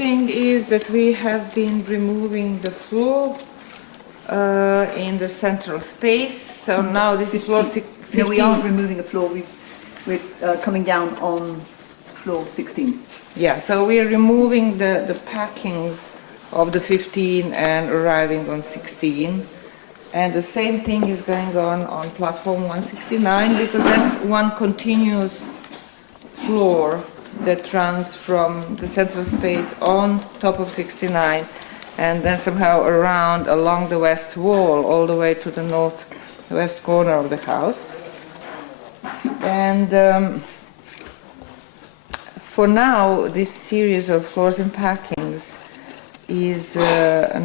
thing is that we have been removing the floor in the central space. So now this is floor 15. No, we aren't removing the floor. We're coming down on floor 16. Yeah, so we are removing the packings of the 15 and arriving on 16. And the same thing is going on platform 169, because that's one continuous floor that runs from the central space on top of 69 and then somehow around along the west wall all the way to the northwest corner of the house. And for now, this series of floors and packings is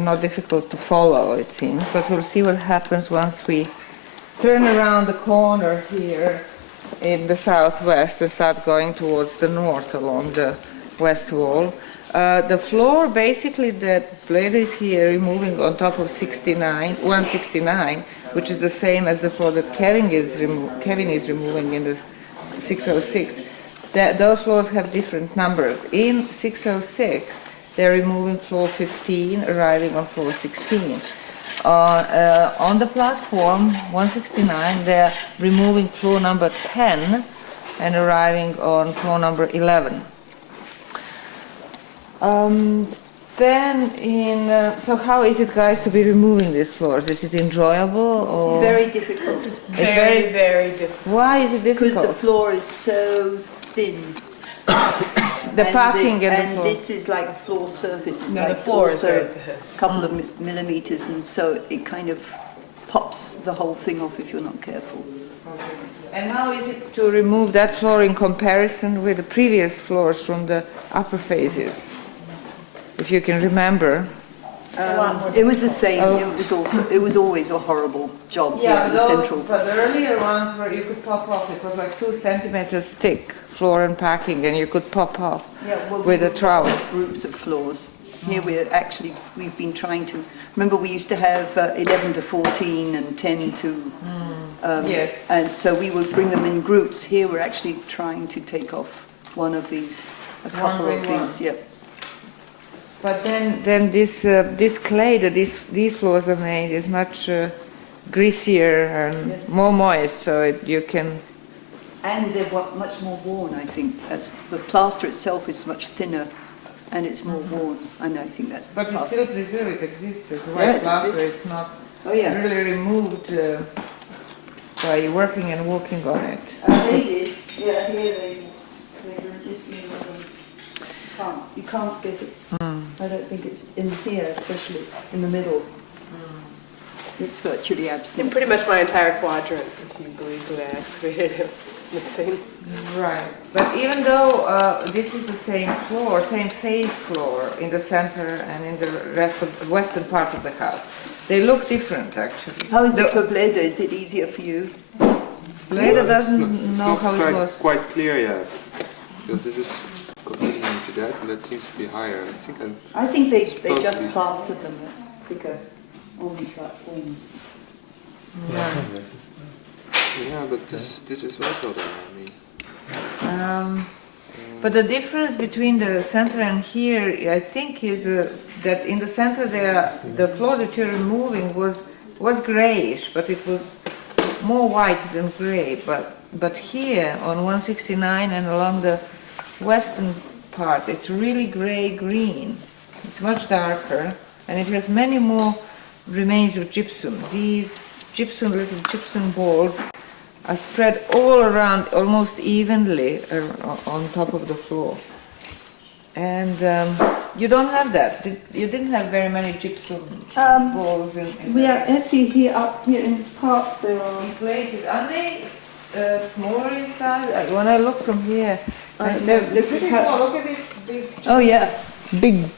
not difficult to follow, it seems, but we'll see what happens once we turn around the corner here in the southwest and start going towards the north along the west wall. The floor basically that Bleda is here removing on top of 169, which is the same as the floor that Kevin is removing in the 606. Those floors have different numbers. In 606, they're removing floor 15, arriving on floor 16. On the platform 169, they're removing floor number 10 and arriving on floor number 11. So how is it, guys, to be removing these floors? Is it enjoyable? Or? It's very difficult. It's very, very difficult. Why is it difficult? Because the floor is so thin. The packing and this is like a floor surface. It's like the floor is also a couple of millimeters, and so it kind of pops the whole thing off if you're not careful. And how is it to remove that floor in comparison with the previous floors from the upper phases? If you can remember. It was the same. It was always a horrible job here in the central. But the earlier ones where you could pop off, it was like 2 centimeters thick floor and packing, and you could pop off with a trowel. Groups of floors. Here we've been trying to. Remember, we used to have 11 to 14 and 10 to. Yes. And so we would bring them in groups. Here we're actually trying to take off one of these, a couple of these. Yep. But then this clay that these floors are made is much greasier and more moist, so you can. And they're much more worn, I think. The plaster itself is much thinner, and it's more worn. And I think that's. But it's still preserved. It exists as white plaster. It's not really removed by working and walking on it. They did. Yeah, here they you can't get it. I don't think it's in here, especially in the middle. It's virtually absent. And pretty much my entire quadrant, if you believe what I excavated, it's missing. Right. But even though this is the same floor, same phase floor in the center and in the rest of the western part of the house, they look different actually. How is it for Bleda? Is it easier for you? Bleda doesn't know how it was. It's not quite clear yet, because this is continuing to that, but that seems to be higher. I think they just plastered them thicker on the platform. Yeah, but this is also there, I mean. But the difference between the center and here, I think, is that in the center the floor that you're removing was grayish, but it was more white than gray. But here on 169 and along the western part, it's really gray-green. It's much darker, and it has many more remains of gypsum. These little gypsum balls are spread all around almost evenly on top of the floor. And you don't have that. You didn't have very many gypsum balls in we are actually here up here in parts there are places. Are they smaller inside? When I look from here, look at this big. Oh yeah, big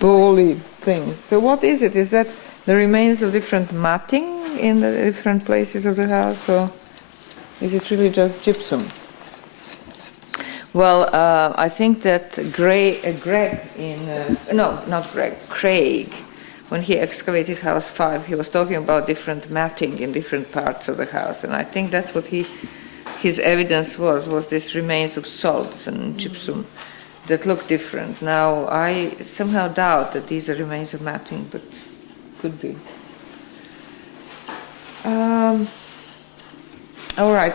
bally thing. So what is it? Is that the remains of different matting in the different places of the house, or is it really just gypsum? Well, I think that Craig, when he excavated House 5, he was talking about different matting in different parts of the house, and I think that's what his evidence was this remains of salts and gypsum that look different. Now, I somehow doubt that these are remains of mapping, but could be. All right, so